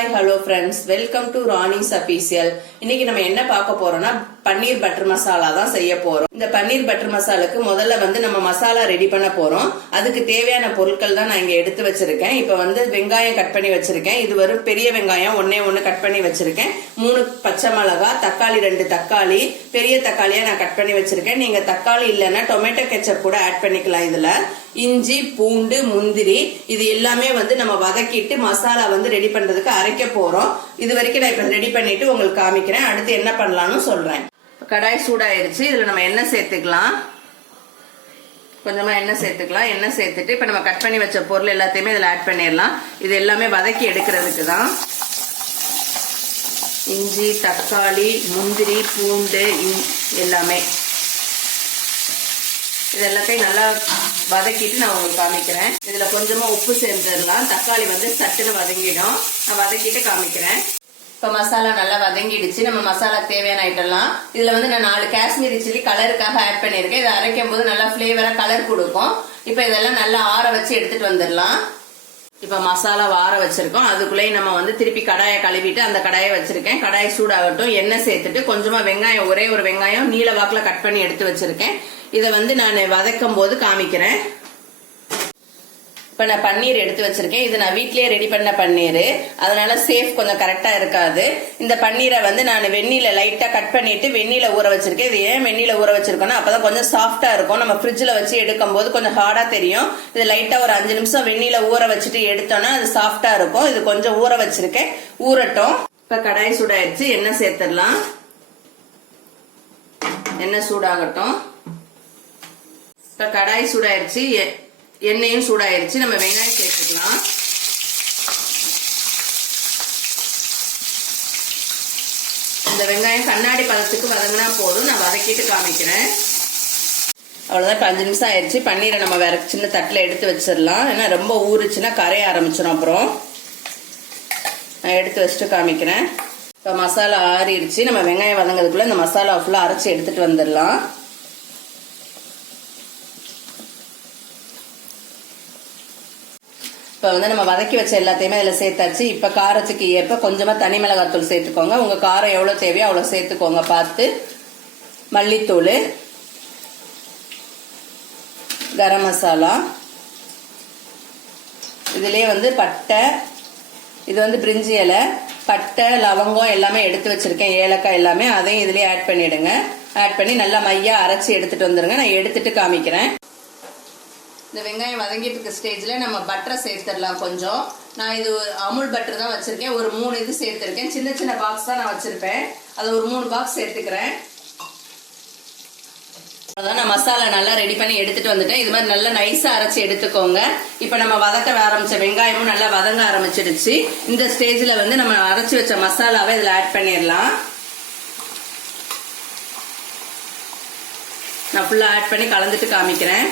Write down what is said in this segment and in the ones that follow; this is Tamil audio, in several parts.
Hi hello friends welcome to Rani's official இன்னைக்கு நம்ம என்ன பார்க்க போறோம்னா பன்னீர் பட்டர் மசாலா தான் செய்ய போறோம். இந்த பன்னீர் பட்டர் மசாலுக்கு முதல்ல வந்து நம்ம மசாலா ரெடி பண்ண போறோம். அதுக்கு தேவையான பொருட்கள் தான் நான் இங்க எடுத்து வச்சிருக்கேன். இப்போ வந்து வெங்காயம் கட் பண்ணி வச்சிருக்கேன். இது வரும் பெரிய வெங்காயம் ஒன்னே ஒன்று கட் பண்ணி வச்சிருக்கேன். மூணு பச்சை மிளகா தக்காளி ரெண்டு தக்காளி பெரிய தக்காளியா நான் கட் பண்ணி வச்சிருக்கேன். நீங்க தக்காளி இல்லைன்னா டொமேட்டோ கெச்சப் கூட ஆட் பண்ணிக்கலாம் இதுல. இஞ்சி பூண்டு முந்திரி இது எல்லாமே வந்து நம்ம வதக்கிட்டு மசாலா வந்து ரெடி பண்றதுக்கு அரைக்க போறோம். இது வரைக்கும் நான் இப்ப ரெடி பண்ணிட்டு உங்களுக்கு காமிக்கிறேன். அடுத்து என்ன பண்ணலாம்னு சொல்றேன். கடாய் சூடாயிருச்சு. இதுல நம்ம எண்ணெய் சேர்த்துக்கலாம். கொஞ்சமா எண்ணெய் சேர்த்துக்கலாம். எண்ணெய் சேர்த்துட்டு இப்ப நம்ம கட் பண்ணி வச்ச பொருள் எல்லாத்தையுமே இதுல ஆட் பண்ணிடலாம். இது எல்லாமே வதக்கி எடுக்கிறதுக்கு தான். இஞ்சி தக்காளி முந்திரி பூண்டு எல்லாமே. இது எல்லாத்தையும் நல்லா வதக்கிட்டு நான் உங்களுக்கு காமிக்கிறேன். இதுல கொஞ்சமா உப்பு சேர்ந்துடலாம். தக்காளி வந்து சட்டுன்னு வதங்கிடும். நான் வதக்கிட்டு காமிக்கிறேன். இப்ப மசாலா நல்லா வதங்கிடுச்சு. நம்ம மசாலா தேவையான ஐட்டம்லாம் இதுல வந்து நான் நாலு காஷ்மீரி சில்லி கலருக்காக ஆட் பண்ணிருக்கேன் இதை அரைக்கும் போது நல்லா பிளேவரா கலர் கொடுக்கும். இப்ப இதெல்லாம் நல்லா ஆற வச்சு எடுத்துட்டு வந்துடலாம். இப்ப மசாலா ஆற வச்சிருக்கோம். அதுக்குள்ளேயே நம்ம வந்து திருப்பி கடாயை கழுவிட்டு அந்த கடாயை வச்சிருக்கேன். கடாய் சூடாகட்டும். எண்ணெய் சேர்த்துட்டு கொஞ்சமா வெங்காயம் ஒரே ஒரு வெங்காயம் நீல வாக்குல கட் பண்ணி எடுத்து வச்சிருக்கேன். இதை வந்து நான் வதக்கும் போது காமிக்கிறேன். இப்ப நான் பன்னீர் எடுத்து வச்சிருக்கேன். இது நான் வீட்லயே ரெடி பண்ண பன்னீர். அதனால சேஃப் கொஞ்சம் கரெக்டா இருக்காது. இந்த பன்னீரை வந்து நான் வெந்நீல லைட்டா கட் பண்ணிட்டு வெந்நீல ஊற வச்சிருக்கேன். இது ஏன் வெந்நீல ஊற வச்சிருக்கோம்னா அப்பதான் கொஞ்சம் சாஃப்டா இருக்கும். நம்ம ஃப்ரிட்ஜ்ல வச்சு எடுக்கும் போது கொஞ்சம் ஹார்டா தெரியும். இது லைட்டா ஒரு அஞ்சு நிமிஷம் வெந்நீல ஊற வச்சுட்டு எடுத்தோம்னா அது சாஃப்டா இருக்கும். இது கொஞ்சம் ஊற வச்சிருக்கேன். ஊறட்டும். இப்ப கடாய் சூடாயிருச்சு. எண்ணெய் சேர்த்துடலாம். எண்ணெய் சூடாகட்டும். இப்ப கடாய் சூடாயிருச்சு. எ- எண்ணெயும் சூடாயிருச்சு. நம்ம வெங்காயம் சேர்த்துக்கலாம். இந்த வெங்காயம் கண்ணாடி பதத்துக்கு வதங்கினா போதும். நான் வதக்கிட்டு காமிக்கிறேன். அவ்வளவுதான். இப்ப அஞ்சு நிமிஷம் ஆயிடுச்சு பன்னீரை நம்ம வேற சின்ன தட்டுல எடுத்து வச்சிடலாம். ஏன்னா ரொம்ப ஊறுச்சுன்னா கரைய ஆரம்பிச்சிடும் அப்புறம். நான் எடுத்து வச்சுட்டு காமிக்கிறேன். இப்போ மசாலா ஆறிடுச்சு. நம்ம வெங்காயம் வதங்கிறதுக்குள்ள இந்த மசாலா ஃபுல்லாக அரைச்சி எடுத்துட்டு வந்துடலாம். இப்போ வந்து நம்ம வதக்கி வச்ச எல்லாத்தையுமே அதில் சேர்த்தாச்சு. இப்போ காரத்துக்கு ஏற்ப கொஞ்சமாக தனி மிளகாத்தூள் சேர்த்துக்கோங்க. உங்கள் காரம் எவ்வளோ தேவையோ அவ்வளோ சேர்த்துக்கோங்க பார்த்து. மல்லித்தூள் கரம் மசாலா. இதுலேயே வந்து பட்டை இது வந்து பிரிஞ்சி இலை பட்டை லவங்கம் எல்லாமே எடுத்து வச்சிருக்கேன். ஏலக்காய் எல்லாமே அதையும் இதுலயே ஆட் பண்ணிடுங்க. ஆட் பண்ணி நல்லா மையா அரைச்சி எடுத்துட்டு வந்துருங்க. நான் எடுத்துட்டு காமிக்கிறேன். இந்த வெங்காயம் வதங்கிட்டு இருக்க ஸ்டேஜில் நம்ம பட்டரை சேர்த்துடலாம் கொஞ்சம். நான் இது அமுல் பட்டர் தான் வச்சுருக்கேன். ஒரு மூணு இது சேர்த்துருக்கேன். சின்ன சின்ன பாக்ஸ் தான் நான் வச்சுருப்பேன். அதை ஒரு மூணு பாக்ஸ் சேர்த்துக்கிறேன். அதான் நான் மசாலா நல்லா ரெடி பண்ணி எடுத்துட்டு வந்துட்டேன். இது மாதிரி நல்லா நைஸாக அரைச்சி எடுத்துக்கோங்க. இப்போ நம்ம வதக்க ஆரம்பிச்ச வெங்காயமும் நல்லா வதங்க ஆரம்பிச்சிடுச்சு. இந்த ஸ்டேஜில் வந்து நம்ம அரைச்சி வச்ச மசாலாவை இதில் ஆட் பண்ணிடலாம். நான் ஃபுல்லாக ஆட் பண்ணி கலந்துட்டு காமிக்கிறேன்.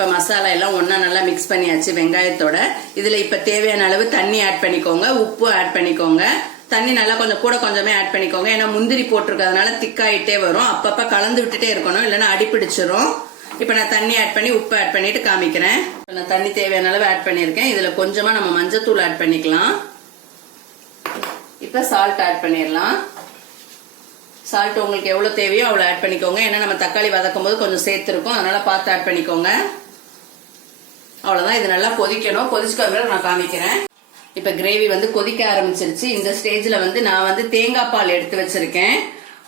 இப்ப மசாலா எல்லாம் ஒன்றா நல்லா மிக்ஸ் பண்ணியாச்சு வெங்காயத்தோட. இதுல இப்ப தேவையான அளவு தண்ணி ஆட் பண்ணிக்கோங்க. உப்பு ஆட் பண்ணிக்கோங்க. தண்ணி நல்லா கொஞ்சம் கூட கொஞ்சமே ஆட் பண்ணிக்கோங்க. ஏன்னா முந்திரி போட்டிருக்கிறதுனால திக்காயிட்டே வரும். அப்பப்ப கலந்து விட்டுட்டே இருக்கணும். இல்லைன்னா அடிப்பிடிச்சிரும் இப்ப நான் தண்ணி ஆட் பண்ணி உப்பு ஆட் பண்ணிட்டு காமிக்கிறேன். நான் தண்ணி தேவையான அளவு ஆட் பண்ணியிருக்கேன். இதுல கொஞ்சமா நம்ம மஞ்சத்தூள் ஆட் பண்ணிக்கலாம். இப்ப சால்ட் ஆட் பண்ணிடலாம். சால்ட் உங்களுக்கு எவ்வளவு தேவையோ அவ்வளவு ஆட் பண்ணிக்கோங்க. ஏன்னா நம்ம தக்காளி வதக்கும் போது கொஞ்சம் சேர்த்துருக்கோம் அதனால பார்த்து ஆட் பண்ணிக்கோங்க. அவ்வளோதான் இது நல்லா கொதிக்கணும். கொதிச்சுக்க பிறகு நான் காமிக்கிறேன். இப்போ கிரேவி வந்து கொதிக்க ஆரம்பிச்சிருச்சு. இந்த ஸ்டேஜில் வந்து நான் வந்து தேங்காய் பால் எடுத்து வச்சிருக்கேன்.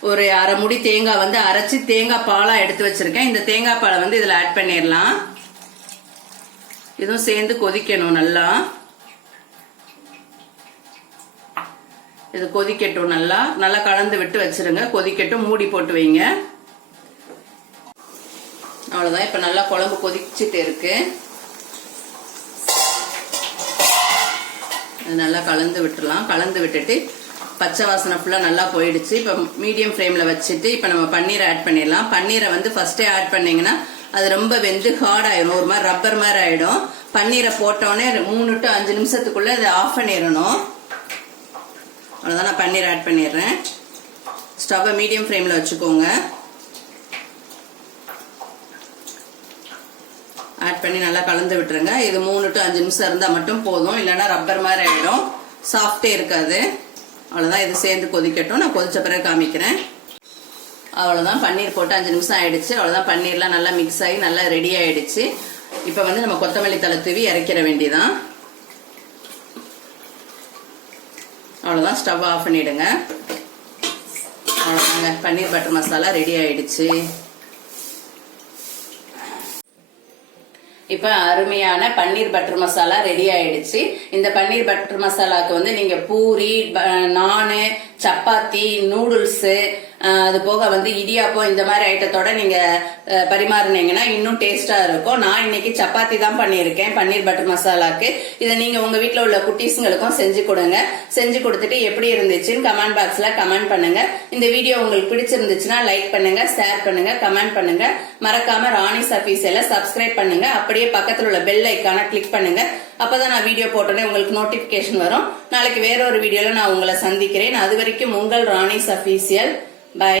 ஒரு அரை முடி தேங்காய் வந்து அரைச்சி தேங்காய் பாலாக எடுத்து வச்சிருக்கேன். இந்த தேங்காய் பாலை வந்து இதில் ஆட் பண்ணிடலாம். இதுவும் சேர்ந்து கொதிக்கணும் நல்லா. இது கொதிக்கட்டும் நல்லா. நல்லா கலந்து விட்டு வச்சிருங்க. கொதிக்கட்டும். மூடி போட்டு வைங்க. அவ்வளோதான் இப்போ நல்லா குழம்பு கொதிச்சுட்டு இருக்குது நல்லா கலந்து விட்டுறலாம். கலந்து விட்டுட்டு பச்சை வாசனை ஃபுல்லாக நல்லா போயிடுச்சு. இப்போ மீடியம் ஃப்ளேமில் வச்சுட்டு இப்போ நம்ம பன்னீரை ஆட் பண்ணிடலாம். பன்னீரை வந்து ஃபஸ்ட்டே ஆட் பண்ணிங்கன்னா அது ரொம்ப வெந்து ஹார்ட் ஆயிடும் ஒரு மாதிரி ரப்பர் மாதிரி ஆயிடும். பன்னீரை போட்டோடனே மூணு டு அஞ்சு நிமிஷத்துக்குள்ளே அதை ஆஃப் பண்ணிடணும். அவ்வளோதான் நான் பன்னீர் ஆட் பண்ணிடுறேன். ஸ்டவ்வை மீடியம் ஃப்ளேமில் வச்சுக்கோங்க. ஆட் பண்ணி நல்லா கலந்து விட்டுருங்க. இது மூணு டு அஞ்சு நிமிஷம் இருந்தால் மட்டும் போதும். இல்லைன்னா ரப்பர் மாதிரி ஆகிடும் சாஃப்டே இருக்காது. அவ்வளோதான் இது சேர்ந்து கொதிக்கட்டும். நான் கொதிச்ச பிறகு காமிக்கிறேன். அவ்வளோதான் பன்னீர் போட்டு அஞ்சு நிமிஷம் ஆயிடுச்சு. அவ்வளோதான் பன்னீர்லாம் நல்லா மிக்ஸ் ஆகி நல்லா ரெடி ஆயிடுச்சு. இப்போ வந்து நம்ம கொத்தமல்லி தலை தூவி இறக்கிற வேண்டியதான் அவ்வளோதான் ஸ்டவ் ஆஃப் பண்ணிடுங்க. அவ்வளோதாங்க பன்னீர் பட்டர் மசாலா ரெடி ஆயிடுச்சு. இப்போ அருமையான பன்னீர் பட்டர் மசாலா ரெடி ஆயிடுச்சு. இந்த பன்னீர் பட்டர் மசாலாவுக்கு வந்து நீங்க பூரி ப- நானு சப்பாத்தி நூடுல்ஸு அது போக வந்து இடியாப்பம் இந்த மாதிரி ஐட்டத்தோட நீங்க பரிமாறினீங்கன்னா பரிமாறுனீங்கன்னா இன்னும் டேஸ்டா இருக்கும். நான் இன்னைக்கு சப்பாத்தி தான் பண்ணியிருக்கேன் பன்னீர் பட்டர் மசாலாக்கு. இதை நீங்க உங்க வீட்டில் உள்ள குட்டீஸுங்களுக்கும் செஞ்சு கொடுங்க. செஞ்சு கொடுத்துட்டு எப்படி இருந்துச்சுன்னு கமெண்ட் பாக்ஸ்ல கமெண்ட் பண்ணுங்க. இந்த வீடியோ உங்களுக்கு பிடிச்சிருந்துச்சுன்னா லைக் பண்ணுங்க ஷேர் பண்ணுங்க கமெண்ட் பண்ணுங்க. மறக்காம ராணிஸ் எல்லாம் சப்ஸ்கிரைப் பண்ணுங்க. அப்படியே பக்கத்தில் உள்ள பெல் ஐக்கான கிளிக் பண்ணுங்க. அப்பதான் நான் வீடியோ போட்டோன்னே உங்களுக்கு நோட்டிபிகேஷன் வரும். நாளைக்கு வேற ஒரு வீடியோல நான் உங்களை சந்திக்கிறேன். அது வரைக்கும் உங்கள் ராணிஸ் அஃபீஷியல் Bye.